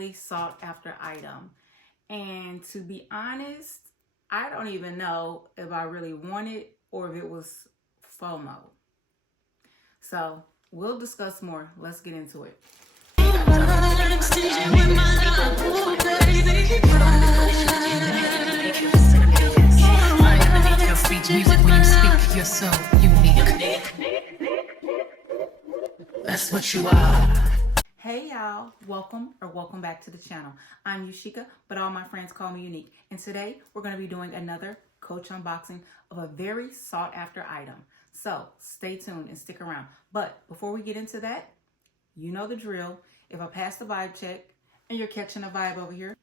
highly sought after item. And to be honest, I don't even know if I really want it or if it was FOMO. So we'll discuss more. Let's get into it. Music when you speak, you're so unique. That's what you are. Hey y'all, welcome back to the channel. I'm Yunique, but all my friends call me Yunique. And today we're going to be doing another Coach unboxing of a very sought after item. So stay tuned and stick around. But before we get into that, you know the drill. If I pass the vibe check and you're catching a vibe over here,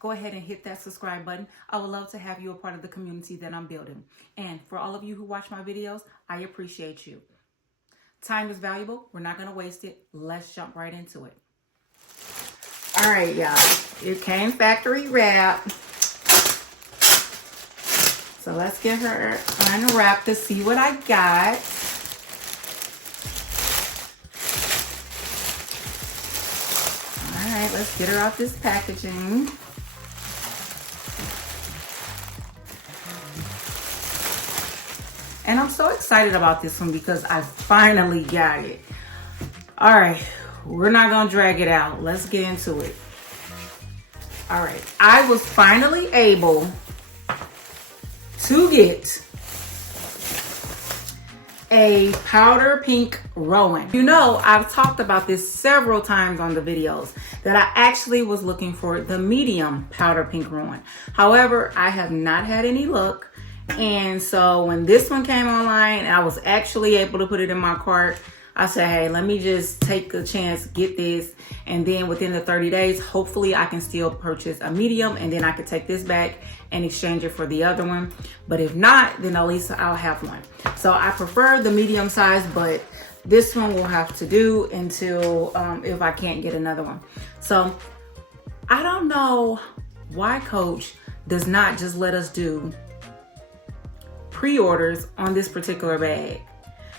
go ahead and hit that subscribe button. I would love to have you a part of the community that I'm building. And for all of you who watch my videos, I appreciate you. Time is valuable. We're not going to waste it. Let's jump right into it. All right, y'all. It came factory wrap. So let's get her unwrapped to see what I got. All right, let's get her out this packaging. And I'm so excited about this one because I finally got it. All right, we're not gonna drag it out. Let's get into it. All right, I was finally able to get a powder pink Rowan. You know, I've talked about this several times on the videos that I actually was looking for the medium powder pink Rowan. However, I have not had any luck. And so when this one came online and I was actually able to put it in my cart, I said, hey, let me just take a chance, get this. And then within the 30 days, hopefully I can still purchase a medium and then I could take this back and exchange it for the other one. But if not, then at least I'll have one. So I prefer the medium size, but this one will have to do until if I can't get another one. So I don't know why Coach does not just let us do pre-orders on this particular bag,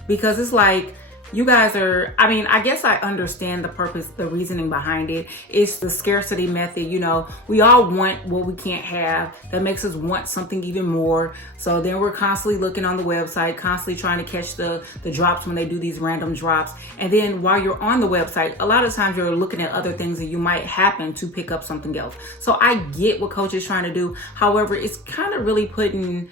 because it's like you guys are, I mean, I guess I understand the purpose, the reasoning behind it. It's the scarcity method. You know, we all want what we can't have. That makes us want something even more. So then we're constantly looking on the website, constantly trying to catch the drops when they do these random drops. And then while you're on the website, a lot of times you're looking at other things and you might happen to pick up something else. So I get what Coach is trying to do. However, it's kind of really putting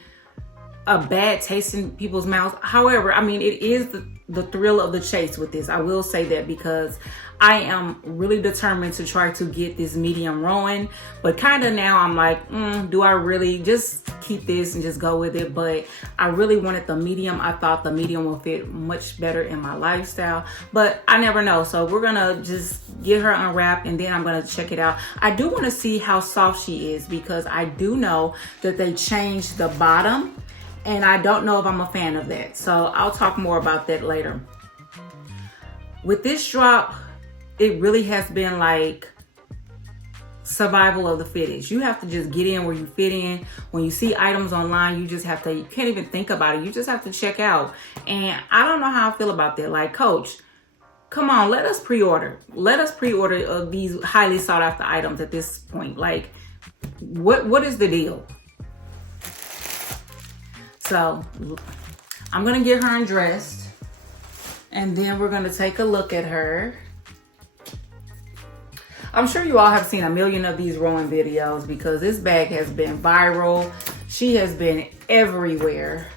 a bad taste in people's mouths. However, I mean, it is the thrill of the chase with this. I will say that because I am really determined to try to get this medium Rowan, but kind of now I'm like, do I really just keep this and just go with it? But I really wanted the medium. I thought the medium will fit much better in my lifestyle, but I never know. So we're gonna just get her unwrapped and then I'm gonna check it out. I do want to see how soft she is because I do know that they changed the bottom. And I don't know if I'm a fan of that. So I'll talk more about that later. With this drop, it really has been like survival of the fittest. You have to just get in where you fit in. When you see items online, you just have to, you can't even think about it. You just have to check out. And I don't know how I feel about that. Like, Coach, come on, let us pre-order. Let us pre-order these highly sought after items at this point. Like, what is the deal? So I'm gonna get her undressed and then we're gonna take a look at her. I'm sure you all have seen a million of these Rowan videos because this bag has been viral. She has been everywhere.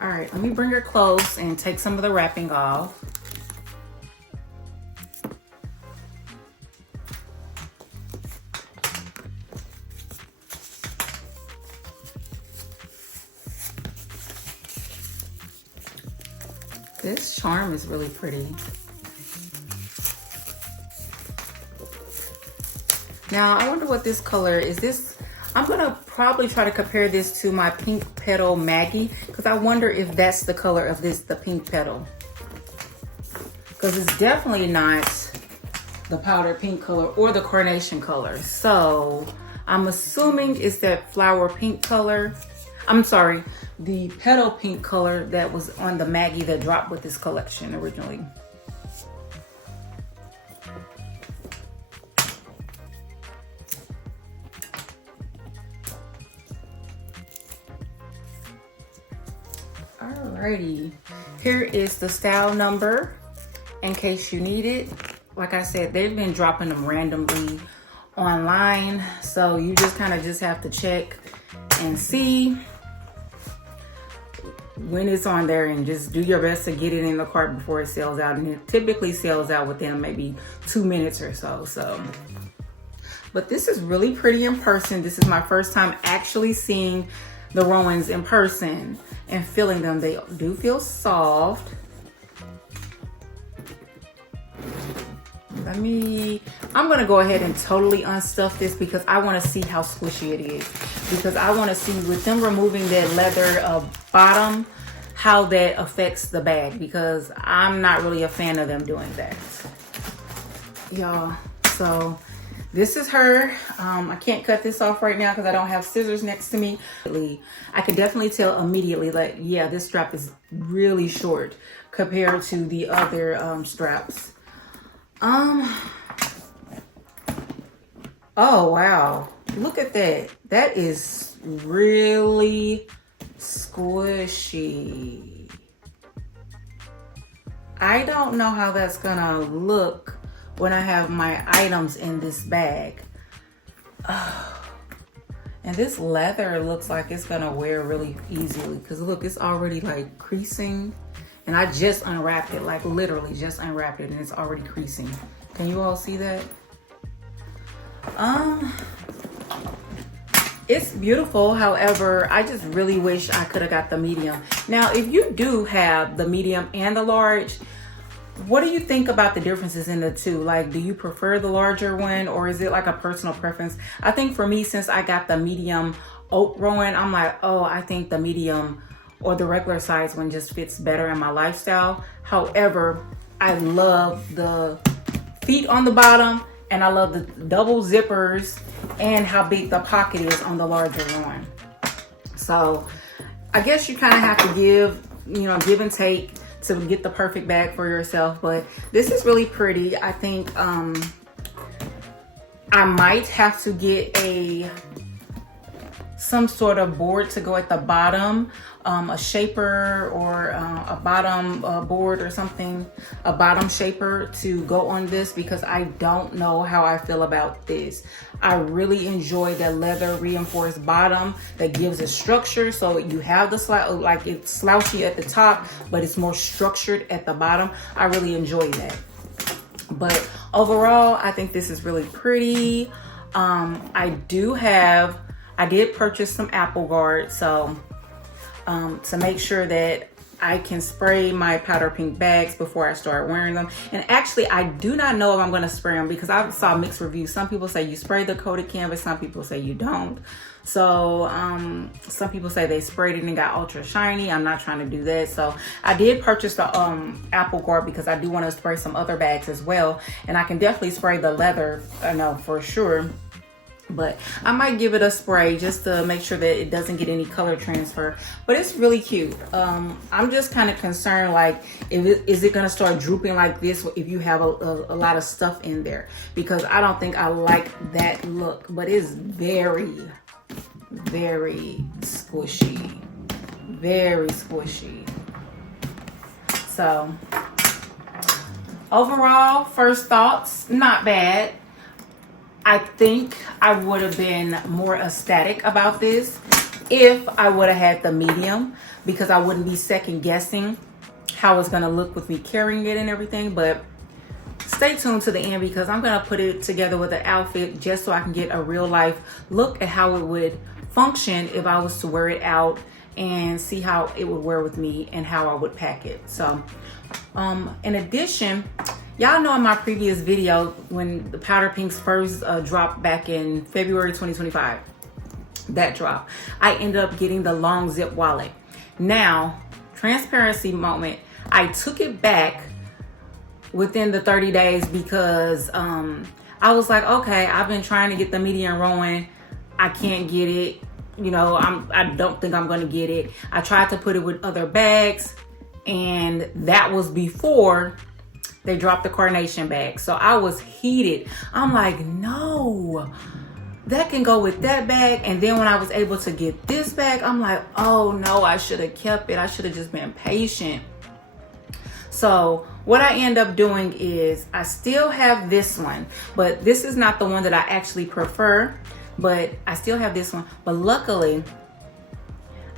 All right, let me bring her close and take some of the wrapping off. This charm is really pretty. Now, I wonder what this color is. This, I'm gonna probably try to compare this to my Pink Petal Maggie because I wonder if that's the color of this, the Pink Petal. Because it's definitely not the powder pink color or the carnation color. So I'm assuming it's that flower pink color. I'm sorry, the petal pink color that was on the Maggie that dropped with this collection originally. Alrighty, here is the style number in case you need it. Like I said, they've been dropping them randomly online, so you just kind of just have to check and see when it's on there and just do your best to get it in the cart before it sells out. And it typically sells out within maybe 2 minutes or so. But this is really pretty in person. This is my first time actually seeing the Rowans in person and feeling them. They do feel soft. I'm gonna go ahead and totally unstuff this because I wanna see how squishy it is. Because I wanna see with them removing that leather bottom, how that affects the bag, because I'm not really a fan of them doing that. Y'all, so this is her. I can't cut this off right now because I don't have scissors next to me. I can definitely tell immediately that, yeah, this strap is really short compared to the other straps. Oh, wow. Look at that. That is really squishy. I don't know how that's gonna look when I have my items in this bag. Oh. And this leather looks like it's gonna wear really easily because look, it's already like creasing. And I just unwrapped it, like literally just unwrapped it and it's already creasing. Can you all see that? It's beautiful. However, I just really wish I could have got the medium. Now, if you do have the medium and the large, what do you think about the differences in the two? Like, do you prefer the larger one or is it like a personal preference? I think for me, since I got the medium oak Rowan, I'm like, oh, I think the medium or the regular size one just fits better in my lifestyle. However, I love the feet on the bottom and I love the double zippers and how big the pocket is on the larger one. So I guess you kind of have to give and take to get the perfect bag for yourself. But this is really pretty. I think I might have to get some sort of board to go at the bottom, a shaper or a bottom board or something, a bottom shaper to go on this because I don't know how I feel about this. I really enjoy the leather reinforced bottom that gives it structure. So you have the like it's slouchy at the top, but it's more structured at the bottom. I really enjoy that. But overall, I think this is really pretty. I did purchase some Apple Guard, so to make sure that I can spray my powder pink bags before I start wearing them. And actually, I do not know if I'm going to spray them because I saw mixed reviews. Some people say you spray the coated canvas, some people say you don't. So some people say they sprayed it and got ultra shiny. I'm not trying to do that. So I did purchase the Apple Guard because I do want to spray some other bags as well. And I can definitely spray the leather, I know for sure. But I might give it a spray just to make sure that it doesn't get any color transfer. But it's really cute. I'm just kind of concerned, like, is it gonna start drooping like this if you have a lot of stuff in there? Because I don't think I like that look. But it's very, very squishy. Very squishy. So overall, first thoughts, not bad. I think I would have been more ecstatic about this if I would have had the medium, because I wouldn't be second guessing how it's gonna look with me carrying it and everything. But stay tuned to the end because I'm gonna put it together with an outfit just so I can get a real life look at how it would function if I was to wear it out and see how it would wear with me and how I would pack it. So in addition, y'all know in my previous video when the powder pinks first dropped back in February 2025, that drop, I ended up getting the long zip wallet. Now, transparency moment, I took it back within the 30 days because I was like, okay, I've been trying to get the medium Rowan, I can't get it. you know, I don't think I'm gonna get it. I tried to put it with other bags, and that was before they dropped the carnation bag. So I was heated. I'm like, no, that can go with that bag. And then when I was able to get this bag, I'm like, oh no, I should have kept it. I should have just been patient. So what I end up doing is I still have this one, but this is not the one that I actually prefer, but I still have this one. But luckily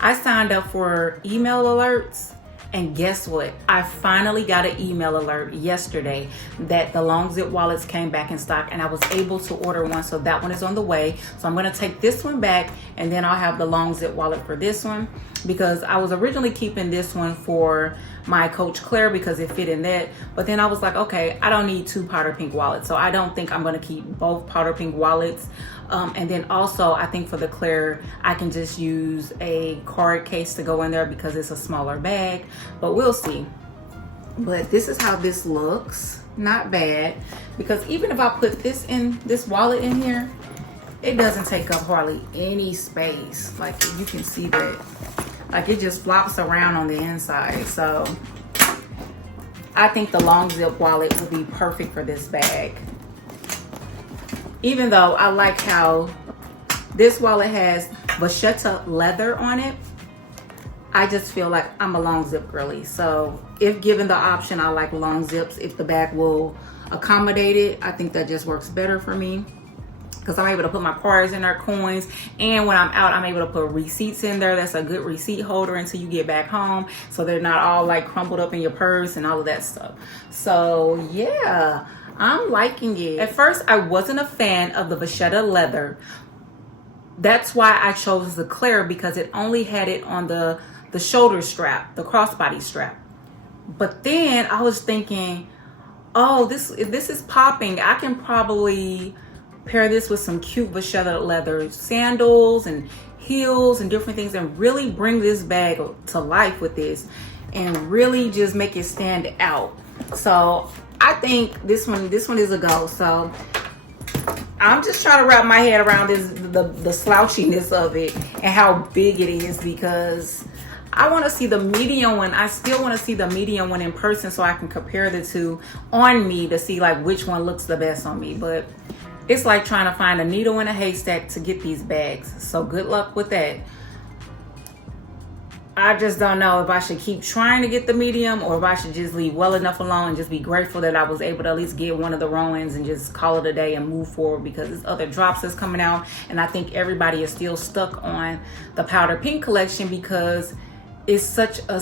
I signed up for email alerts. And guess what? I finally got an email alert yesterday that the long zip wallets came back in stock, and I was able to order one. So that one is on the way. So I'm going to take this one back, and then I'll have the long zip wallet for this one, because I was originally keeping this one for my Coach Claire because it fit in that. But then I was like, okay, I don't need 2 powder pink wallets. So I don't think I'm going to keep both powder pink wallets. And then also I think for the Claire, I can just use a card case to go in there because it's a smaller bag, but we'll see. But this is how this looks. Not bad, because even if I put this wallet in here, it doesn't take up hardly any space. Like you can see that, like it just flops around on the inside. So I think the long zip wallet would be perfect for this bag. Even though I like how this wallet has vachetta leather on it, I just feel like I'm a long zip girly. So if given the option, I like long zips. If the bag will accommodate it, I think that just works better for me, because I'm able to put my cards in there, coins, and when I'm out, I'm able to put receipts in there. That's a good receipt holder until you get back home, so they're not all like crumpled up in your purse and all of that stuff. So yeah, I'm liking it. At first, I wasn't a fan of the vachetta leather. That's why I chose the Claire, because it only had it on the shoulder strap, the crossbody strap. But then I was thinking, oh, if this is popping, I can probably pair this with some cute vachetta leather sandals and heels and different things, and really bring this bag to life with this and really just make it stand out. So I think this one is a go. So I'm just trying to wrap my head around the slouchiness of it and how big it is, because I want to see the medium one. I still want to see the medium one in person so I can compare the two on me to see like which one looks the best on me. But it's like trying to find a needle in a haystack to get these bags. So good luck with that. I just don't know if I should keep trying to get the medium or if I should just leave well enough alone and just be grateful that I was able to at least get one of the Rowans and just call it a day and move forward, because there's other drops that's coming out. And I think everybody is still stuck on the powder pink collection because it's such a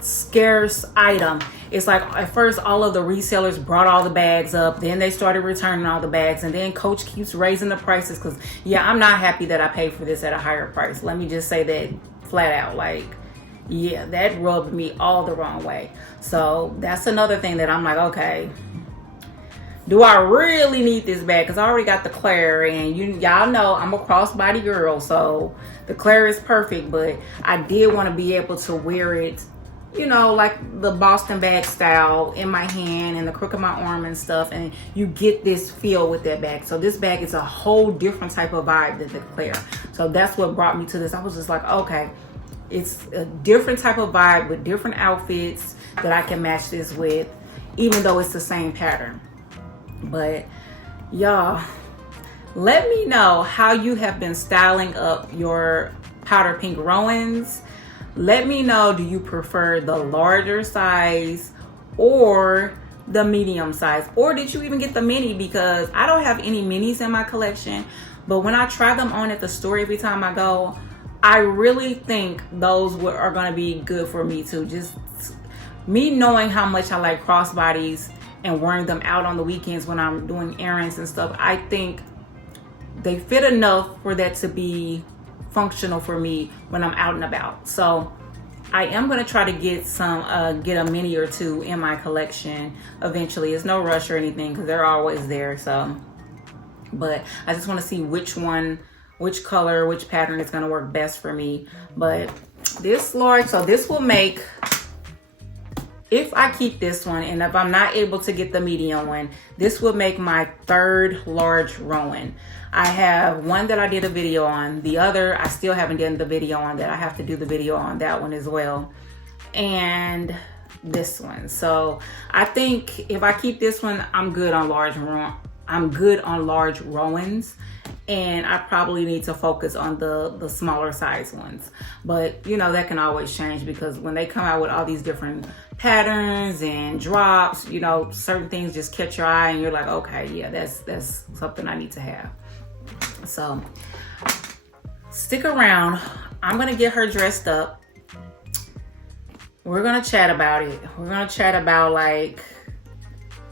scarce item. It's like at first all of the resellers brought all the bags up, then they started returning all the bags, and then Coach keeps raising the prices, because yeah, I'm not happy that I paid for this at a higher price. Let me just say that flat out. Like, yeah, that rubbed me all the wrong way. So that's another thing that I'm like, okay, do I really need this bag? Because I already got the Claire, and y'all know I'm a crossbody girl, so the Claire is perfect. But I did want to be able to wear it, you know, like the Boston bag style, in my hand and the crook of my arm and stuff, and you get this feel with that bag. So this bag is a whole different type of vibe than the Claire. So that's what brought me to this. I was just like, okay, it's a different type of vibe with different outfits that I can match this with, even though it's the same pattern. But y'all, let me know how you have been styling up your powder pink Rowans. Let me know, do you prefer the larger size or the medium size? Or did you even get the mini? Because I don't have any minis in my collection, but when I try them on at the store every time I go, I really think those are going to be good for me too. Just me knowing how much I like crossbodies and wearing them out on the weekends when I'm doing errands and stuff, I think they fit enough for that to be functional for me when I'm out and about. So I am going to try to get a mini or two in my collection eventually. It's no rush or anything because they're always there. So, but I just want to see which one, which color, which pattern is going to work best for me. But this large, so this will make if I keep this one, and if I'm not able to get the medium one, this would make my third large Rowan. I have one that I did a video on. The other, I still haven't done the video on that. I have to do the video on that one as well. And this one. So I think if I keep this one, I'm good on large Rowans. And I probably need to focus on the smaller size ones. But you know, that can always change, because when they come out with all these different patterns and drops, you know, certain things just catch your eye and you're like, okay, yeah, that's something I need to have. So stick around. I'm gonna get her dressed up. We're gonna chat about it. We're gonna chat about like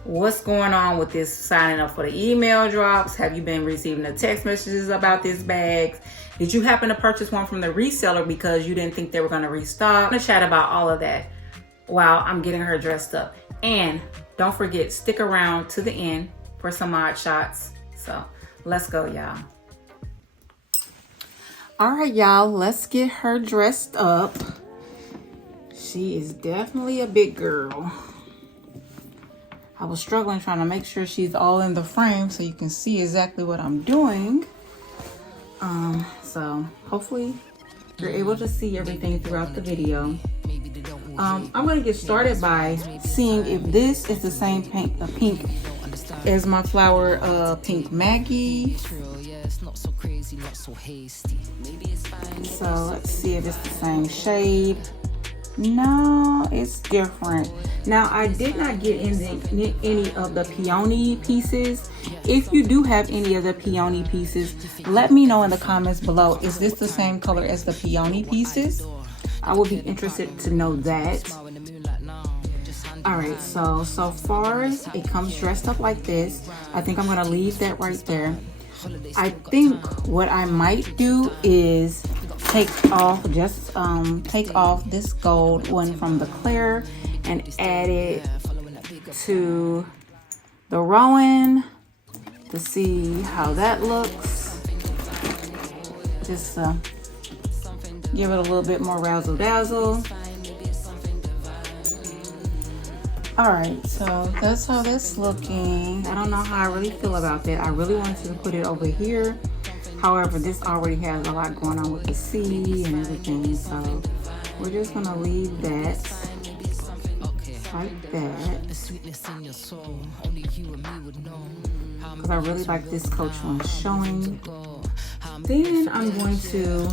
what's going on with this signing up for the email drops. Have you been receiving the text messages about this bag? Did you happen to purchase one from the reseller because you didn't think they were going to restock? I'm going to chat about all of that while I'm getting her dressed up. And don't forget, stick around to the end for some mod shots. So let's go, y'all. All right, y'all, let's get her dressed up. She is definitely a big girl. I was struggling trying to make sure she's all in the frame so you can see exactly what I'm doing. So hopefully you're able to see everything throughout the video. I'm going to get started by seeing if this is the same pink as my flower Pink Maggie. So let's see if it's the same shade. No, it's different. Now, I did not get any of the peony pieces. If you do have any of the peony pieces, let me know in the comments below. Is this the same color as the peony pieces? I would be interested to know that. All right, so far it comes dressed up like this. I think I'm gonna leave that right there. I think what I might do is take off this gold one from the Claire and add it to the Rowan to see how that looks. Just give it a little bit more razzle dazzle. All right, so that's how that's looking. I don't know how I really feel about that. I really wanted to put it over here. However, this already has a lot going on with the sea and everything, so we're just gonna leave that like that. Because I really like this coach one showing. Then I'm going to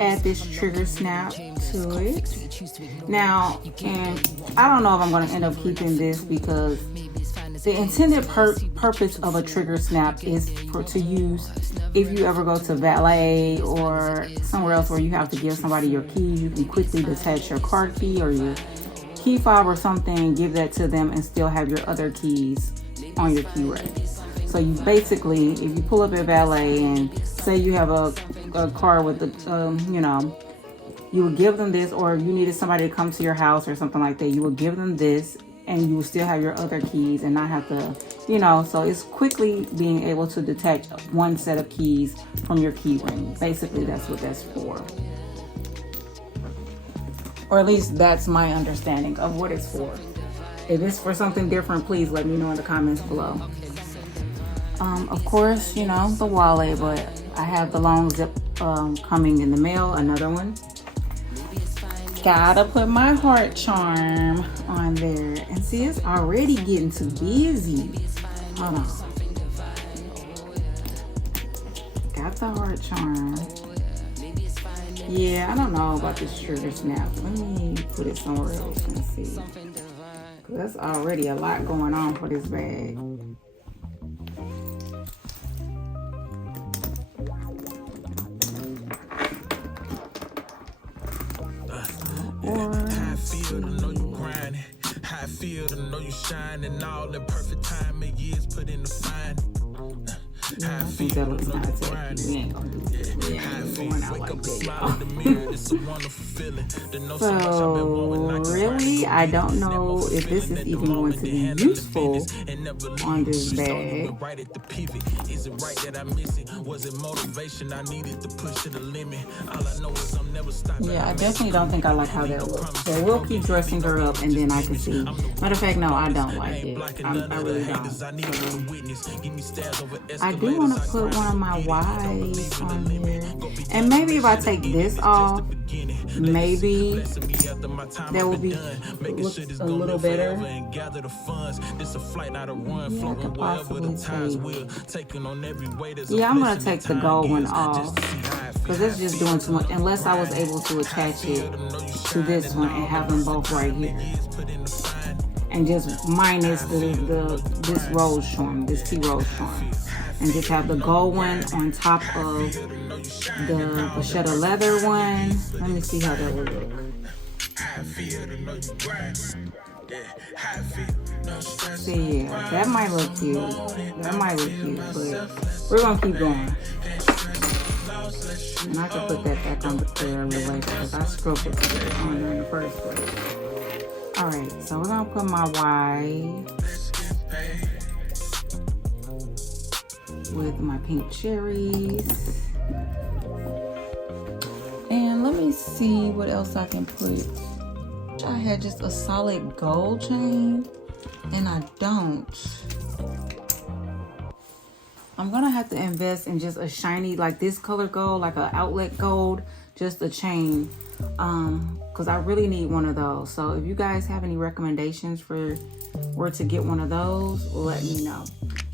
add this trigger snap to it. Now, and I don't know if I'm going to end up keeping this, because the intended purpose of a trigger snap is to use if you ever go to valet or somewhere else where you have to give somebody your keys. You can quickly detach your car key or your key fob or something, give that to them, and still have your other keys on your key rack. So you basically, if you pull up at valet and say you have a car with the, you know, you would give them this, or if you needed somebody to come to your house or something like that, you would give them this, and you will still have your other keys and not have to, you know, so it's quickly being able to detach one set of keys from your key ring. Basically, that's what that's for. Or at least that's my understanding of what it's for. If it's for something different, please let me know in the comments below. Of course, you know, the wallet, but I have the long zip coming in the mail, another one. Gotta put my heart charm on there. And see, it's already getting too busy. Hold on. Got the heart charm. Yeah, I don't know about this trigger snap. Let me put it somewhere else and see. That's already a lot going on for this bag. How I feel to know you grinding. How I feel to know you shining. All in perfect time and years put in the fine. Yeah, I think that looks kind of tacky. We ain't gonna do this. We ain't going out like that, y'all. So, really, I don't know if this is even going to be useful on this bag. Yeah, I definitely don't think I like how that looks. So we'll keep dressing her up and then I can see. Matter of fact, no, I don't like it. I really don't. So, I do want to put one of my Ys on here. And maybe if I take this off, maybe that will be looks a little better. Yeah, I could possibly take. Yeah, I'm gonna take the gold one off because it's just doing too much. Unless I was able to attach it to this one and have them both right here, and just minus this rose charm, this tea rose charm, and just have the gold one on top of the vachetta leather one. Let me see how that would look. See, yeah, that might look cute. That might look cute, but we're gonna keep going. And I can put that back on the clear later because I scrubbed it on there in the first place. Alright, so we're gonna put my Y with my pink cherries. And let me see what else I can put. I had just a solid gold chain, and I don't. I'm gonna have to invest in just a shiny, like this color gold, like an outlet gold, just a chain, because I really need one of those. So if you guys have any recommendations for where to get one of those, let me know.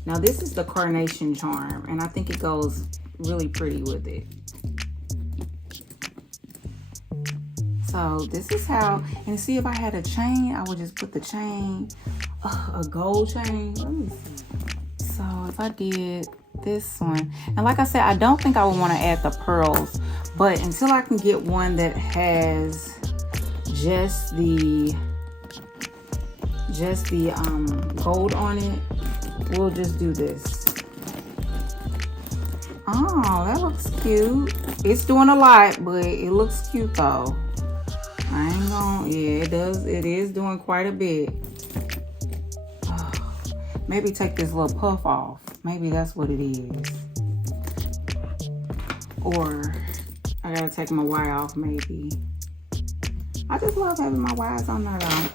Now this is the carnation charm, and I think it goes really pretty with it. So this is how, and see, if I had a chain, I would just put the chain, a gold chain. Let me see. So if I did this one, and like I said, I don't think I would want to add the pearls, but until I can get one that has just the gold on it, we'll just do this. Oh, that looks cute. It's doing a lot, but it looks cute though. I ain't gonna, yeah, it is doing quite a bit. Oh, maybe take this little puff off. Maybe that's what it is. Or I gotta take my Y off maybe. I just love having my Ys on there though.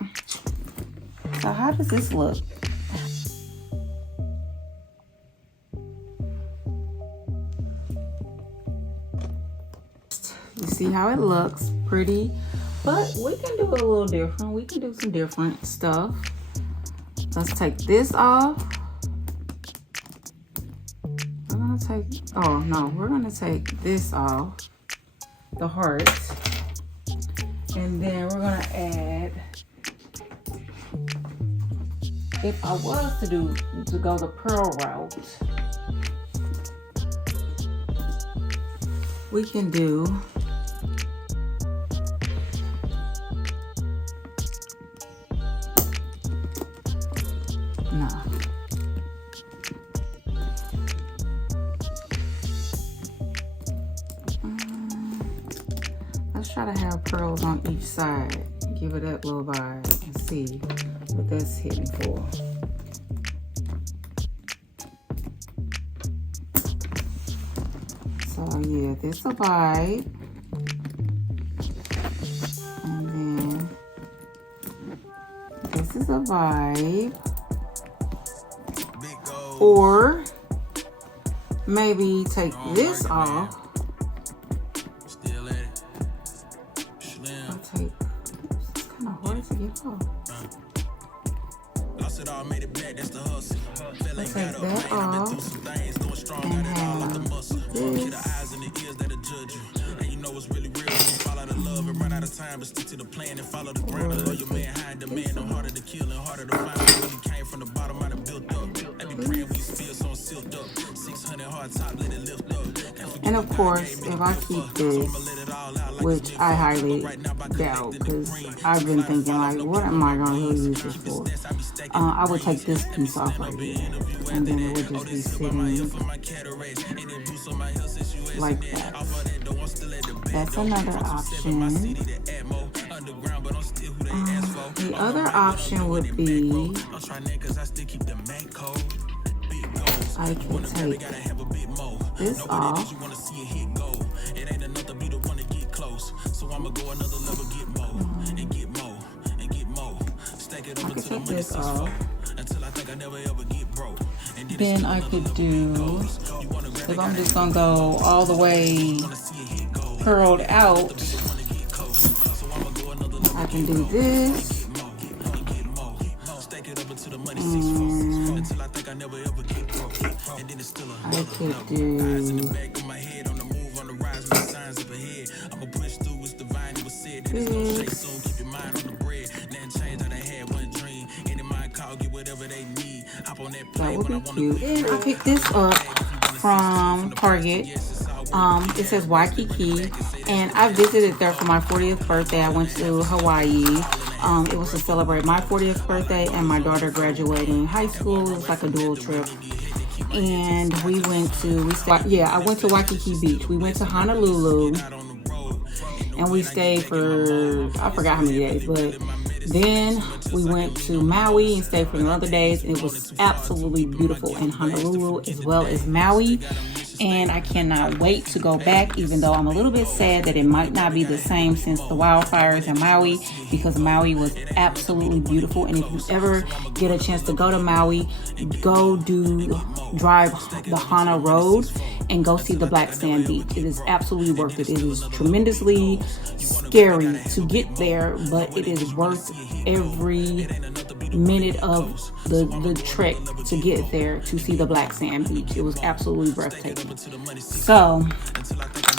So how does this look? You see how it looks? Pretty. But we can do it a little different. We can do some different stuff. Let's take this off. We're gonna take, oh no, we're gonna take this off, the heart. And then we're gonna add, if I was to go the pearl route, we can do let's try to have pearls on each side. Give it that little vibe and see what that's hitting for. So yeah, this a vibe. And then this is a vibe. Or maybe take this off. I'll take, it's kind of hard to get off. Let's take that off and have this. Time, but stick to the plan and follow the ground. Although your man hide the man, no harder to kill and harder to find. When he came from the bottom, I done built up. I be praying we still so silked up. 600 hard top, let it lift up. And of course, if I keep this, which I highly doubt because I've been thinking like, what am I going to use this for? I would take this piece off right here, and then it would just be sitting like that. That's another option. The other option would be I could take this off. I could take this off. Then I could do, if I'm just gonna go all the way curled out, I can do this. And I could do this. That would be cute. And I picked this up from Target. It says Waikiki, and I visited there for my 40th birthday. I went to Hawaii. It was to celebrate my 40th birthday and my daughter graduating high school. It was like a dual trip. And we went to, I went to Waikiki Beach. We went to Honolulu, and we stayed for, I forgot how many days, but then we went to Maui and stayed for another days. It was absolutely beautiful in Honolulu as well as Maui. And I cannot wait to go back, even though I'm a little bit sad that it might not be the same since the wildfires in Maui, because Maui was absolutely beautiful. And if you ever get a chance to go to Maui, drive the Hana Road and go see the Black Sand Beach. It is absolutely worth it. It is tremendously scary to get there, but it is worth every minute of the trek to get there to see the Black Sand Beach. It was absolutely breathtaking. So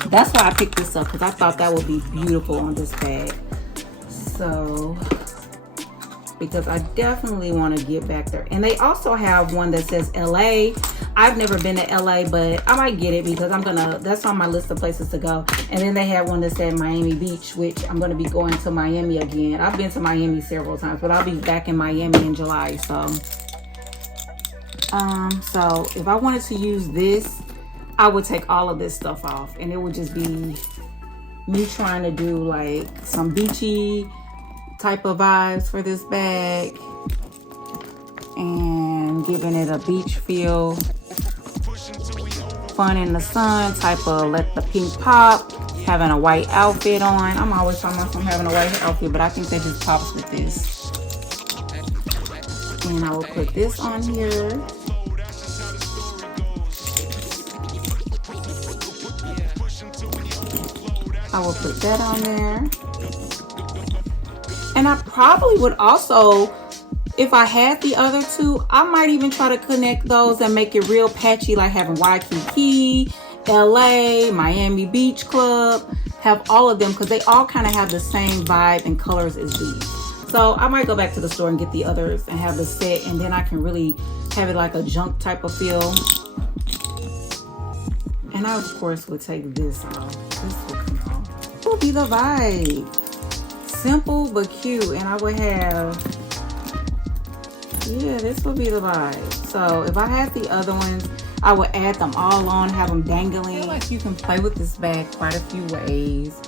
that's why I picked this up, because I thought that would be beautiful on this bag. So because I definitely want to get back there. And they also have one that says LA. I've never been to LA, but I might get it because that's on my list of places to go. And then they have one that said Miami Beach, which I'm going to be going to Miami again. I've been to Miami several times, but I'll be back in Miami in July. So if I wanted to use this, I would take all of this stuff off, and it would just be me trying to do like some beachy type of vibes for this bag and giving it a beach feel, fun in the sun type of let the pink pop, having a white outfit on. I'm always talking about having a white outfit, but I think that just pops with this. And I will put this on here. I will put that on there. And I probably would also, if I had the other two, I might even try to connect those and make it real patchy, like having Waikiki, LA, Miami Beach Club, have all of them, because they all kind of have the same vibe and colors as these. So I might go back to the store and get the others and have the set, and then I can really have it like a junk type of feel. And I, of course, would take this off. This will come off. This will be the vibe. Simple but cute. And I would have, yeah, this would be the vibe. So if I had the other ones, I would add them all on, have them dangling. I feel like you can play with this bag quite a few ways.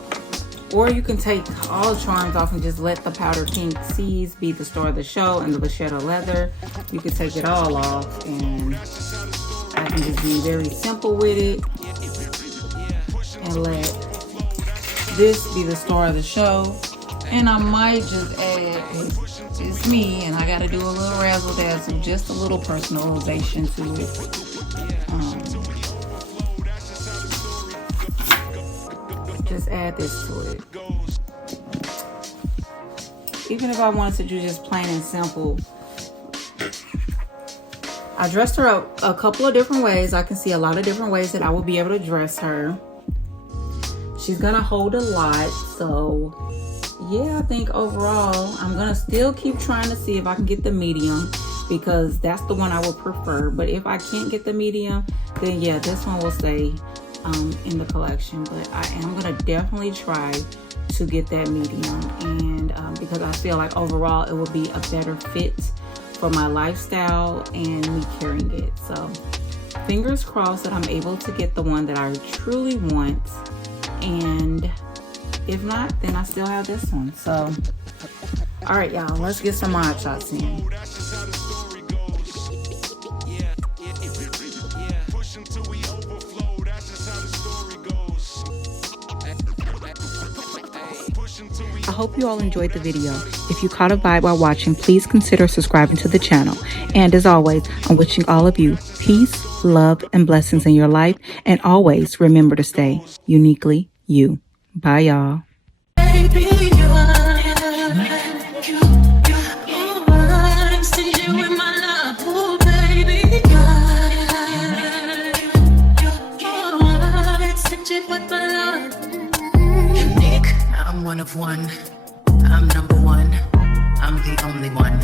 Or you can take all the charms off and just let the powder pink C's be the star of the show and the vachetta leather. You can take it all off, and I can just be very simple with it and let this be the star of the show. And I might just add, it's me, and I gotta do a little razzle dazzle, just a little personalization to it. Just add this to it. Even if I wanted to do just plain and simple. I dressed her up a couple of different ways. I can see a lot of different ways that I will be able to dress her. She's gonna hold a lot, so yeah, I think overall I'm gonna still keep trying to see if I can get the medium, because that's the one I would prefer. But if I can't get the medium, then yeah, this one will stay in the collection, but I am gonna definitely try to get that medium, and because I feel like overall it will be a better fit for my lifestyle and me carrying it. So fingers crossed that I'm able to get the one that I truly want, and if not, then I still have this one. So all right, y'all, let's get some mod shots in. I hope you all enjoyed the video. If you caught a vibe while watching, please consider subscribing to the channel. And as always, I'm wishing all of you peace, love, and blessings in your life. And always remember to stay uniquely you. Bye, y'all. Unique, I'm one of one. I'm number one. I'm the only one.